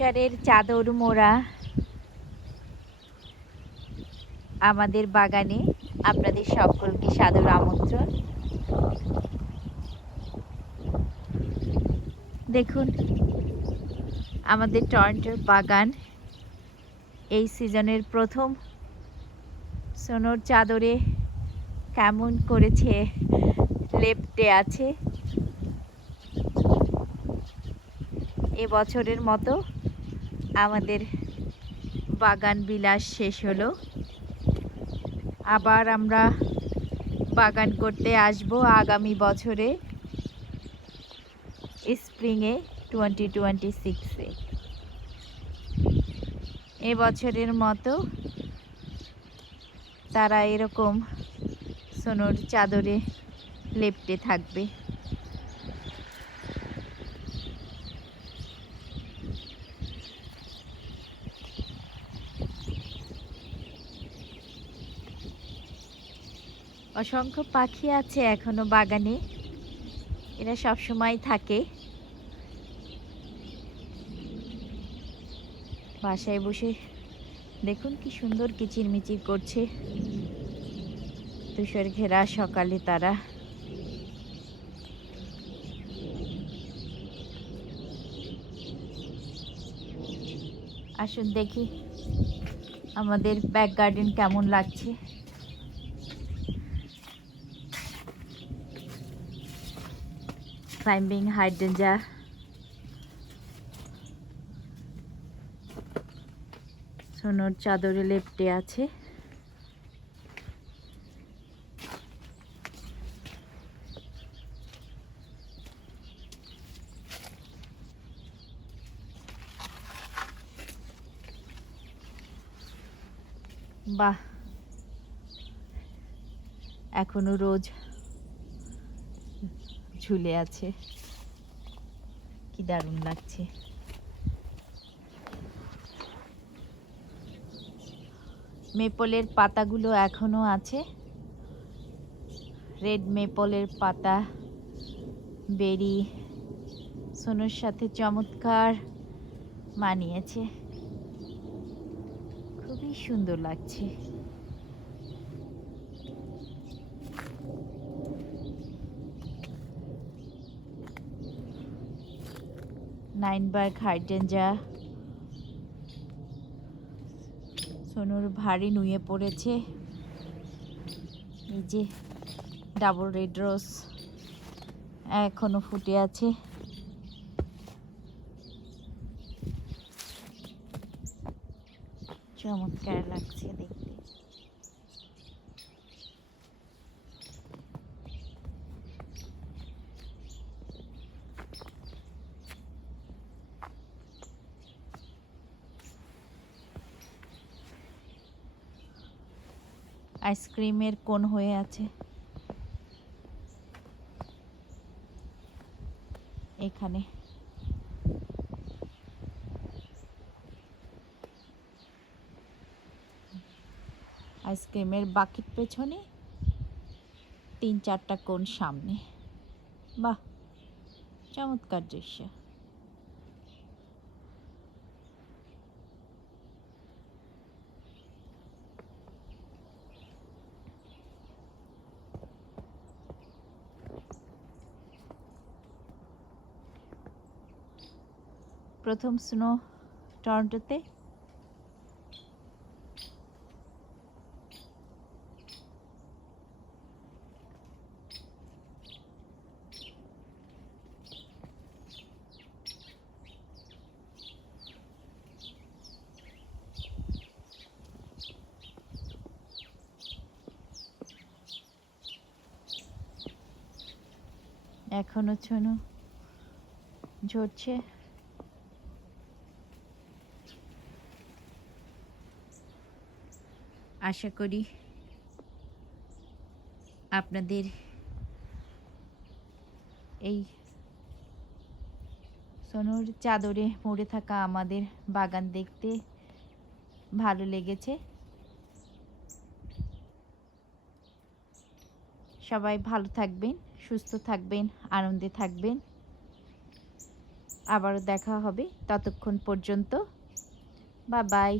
তুষারের চাদর মোড়া আমাদের বাগানে আপনাদের সকলকে সাদর আমন্ত্রণ। দেখুন আমাদের টরন্টোর বাগান এই সিজনের প্রথম সোনোর চাদরে কেমন করেছে লেপ্টে আছে। এবছরের মতো আমাদের বাগান বিলাস শেষ হলো। আবার আমরা বাগান করতে আসবো আগামী বছরে স্প্রিংয়ে 2026-এ। এবছরের মতো তারা এরকম সোনোর চাদরে লেপ্টে থাকবে। অসংখ্য পাখি আছে এখনো বাগানে, এরা সব সময় থাকে। বাসায় বসে দেখুন কি সুন্দর কিচিরমিচির করছে। তুষার ঘেরা সকালে তারা। আসুন দেখি আমাদের ব্যাক গার্ডেন কেমন লাগছে। ক্লাইম্বিং হাইড্রেঞ্জা, সোনোর চাদরে লেপ্টে আছে। বাহ, এখনো রোজ ঝুলে আছে, কি দারুণ লাগছে। মেপলের পাতাগুলো এখনো আছে, রেড মেপলের পাতা বেরি সোনোর সাথে চমৎকার মানিয়েছে, খুবই সুন্দর লাগছে। নাইনবার্গ হাইড্রেঞ্জা সোনোর ভারী নুয়ে পড়েছে। এই যে ডাবল রেড রোজ এখনো ফুটে আছে। চমৎকার লাগছে দেখতে। আইসক্রিমের কোন হয়ে আছে এখানে। আইসক্রিমের বাকেট পেছনে 3-4টা কোণ সামনে। বাহ, চমৎকার দৃশ্য। প্রথম স্নো টরন্টোতে। এখনো স্নো ঝরছে। আশা করি আপনাদের এই সোনোর চাদরে মুড়ে থাকা আমাদের বাগান দেখতে ভালো লেগেছে। সবাই ভালো থাকবেন, সুস্থ থাকবেন, আনন্দে থাকবেন। আবারও দেখা হবে, ততক্ষণ পর্যন্ত বাই বাই।